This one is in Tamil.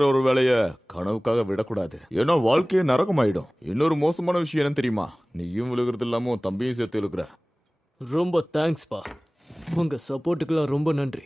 இருக்கிற ஒரு வேலைய கனவுக்காக விடக்கூடாது. ஏன்னா வாழ்க்கையே நரகமாயிடும். இன்னொரு மோசமான விஷயம் என்ன தெரியுமா? நீயும் விழுகிறது இல்லாம உன் தம்பியும் சேர்த்து இழுக்கிற. ரொம்ப தேங்க்ஸ்ப்பா. உங்க சப்போர்ட்டுக்கெல்லாம் ரொம்ப நன்றி.